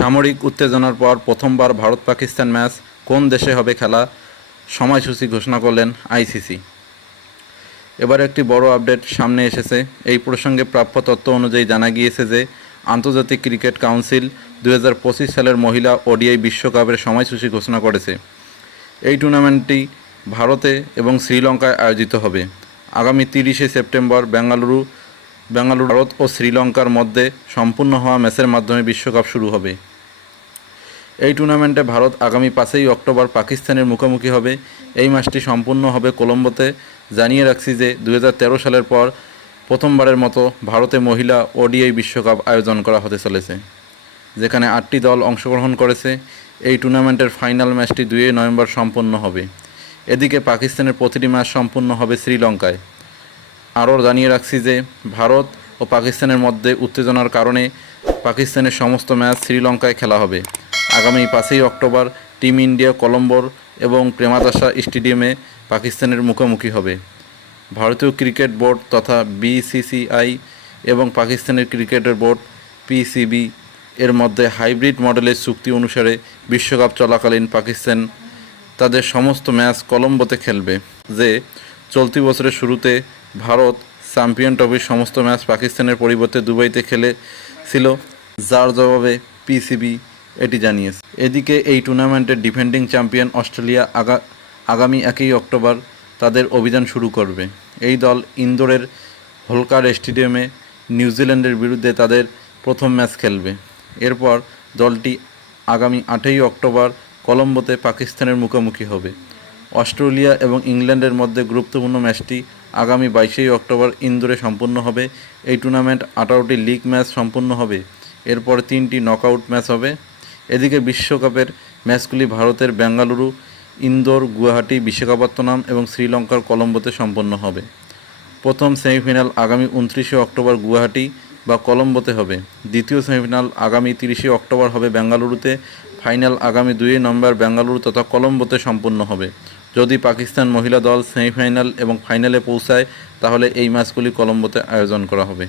সামরিক উত্তেজনার পর প্রথমবার ভারত পাকিস্তান ম্যাচ কোন দেশে হবে খেলা, সময়সূচি ঘোষণা করলেন আইসিসি। এবার একটি বড় আপডেট সামনে এসেছে। এই প্রসঙ্গে প্রাপ্য তথ্য অনুযায়ী জানা গিয়েছে যে আন্তর্জাতিক ক্রিকেট কাউন্সিল 2025 সালের মহিলা ওডিআই বিশ্বকাপের সময়সূচি ঘোষণা করেছে। এই টুর্নামেন্টটি ভারতে এবং শ্রীলঙ্কায় আয়োজিত হবে। আগামী 30শে সেপ্টেম্বর বেঙ্গালুরু ভারত ও শ্রীলঙ্কার মধ্যে সম্পূর্ণ হওয়া ম্যাচের মাধ্যমে বিশ্বকাপ শুরু হবে। এই টুর্নামেন্টে ভারত আগামী 5ই অক্টোবর পাকিস্তানের মুখোমুখি হবে। এই ম্যাচটি সম্পূর্ণ হবে কলম্বোতে। জানিয়ে রাখছি যে 2013 সালের পর প্রথমবারের মতো ভারতে মহিলা ওডিআই বিশ্বকাপ আয়োজন করা হতে চলেছে, যেখানে 8টি দল অংশগ্রহণ করেছে। এই টুর্নামেন্টের ফাইনাল ম্যাচটি 2 নভেম্বর সম্পন্ন হবে। এদিকে পাকিস্তানের প্রতিটি ম্যাচ সম্পূর্ণ হবে শ্রীলঙ্কায়। আরও জানিয়ে রাখছি যে ভারত ও পাকিস্তানের মধ্যে উত্তেজনার কারণে পাকিস্তানের সমস্ত ম্যাচ শ্রীলঙ্কায় খেলা হবে। আগামী 5ই অক্টোবর টিম ইন্ডিয়া কলম্বোর এবং প্রেমাদাসা স্টেডিয়ামে পাকিস্তানের মুখোমুখি হবে। ভারতীয় ক্রিকেট বোর্ড তথা বিসিসিআই এবং পাকিস্তানের ক্রিকেটের বোর্ড পিসিবি এর মধ্যে হাইব্রিড মডেলের চুক্তি অনুসারে বিশ্বকাপ চলাকালীন পাকিস্তান তাদের সমস্ত ম্যাচ কলম্বোতে খেলবে। যে চলতি বছরের শুরুতে ভারত চ্যাম্পিয়ন ট্রফির সমস্ত ম্যাচ পাকিস্তানের পরিবর্তে দুবাইতে খেলেছিল, যার জবাবে পিসিবি এটি জানিয়েছে। এদিকে এই টুর্নামেন্টের ডিফেন্ডিং চ্যাম্পিয়ন অস্ট্রেলিয়া আগামী 1 অক্টোবর তাদের অভিযান শুরু করবে। এই দল ইন্দোরের হোলকার স্টেডিয়ামে নিউজিল্যান্ডের বিরুদ্ধে তাদের প্রথম ম্যাচ খেলবে। এরপর দলটি আগামী 8ই অক্টোবর কলম্বোতে পাকিস্তানের মুখোমুখি হবে। অস্ট্রেলিয়া এবং ইংল্যান্ডের মধ্যে গুরুত্বপূর্ণ ম্যাচটি আগামী 22 অক্টোবর ইন্দোরে সম্পন্ন হবে। এই টুর্নামেন্ট 18টি লিগ ম্যাচ সম্পন্ন হবে। এরপর 3টি নকআউট ম্যাচ হবে। এদিকে বিশ্বকাপের ম্যাচগুলি ভারতের বেঙ্গালুরু, ইন্দোর, গুয়াহাটি, বিশাখাপত্তনম এবং শ্রীলঙ্কার কলম্বোতে সম্পন্ন হবে। প্রথম সেমিফাইনাল আগামী 29 অক্টোবর গুয়াহাটি বা কলম্বোতে হবে। দ্বিতীয় সেমিফাইনাল আগামী 30 অক্টোবর হবে বেঙ্গালুরুতে। ফাইনাল আগামী 2 নভেম্বর বেঙ্গালুরু তথা কলম্বোতে সম্পন্ন হবে। যদি পাকিস্তান মহিলা দল সেমিফাইনাল এবং ফাইনালে পৌঁছায়, তাহলে এই ম্যাচগুলি কলম্বোতে আয়োজন করা হবে।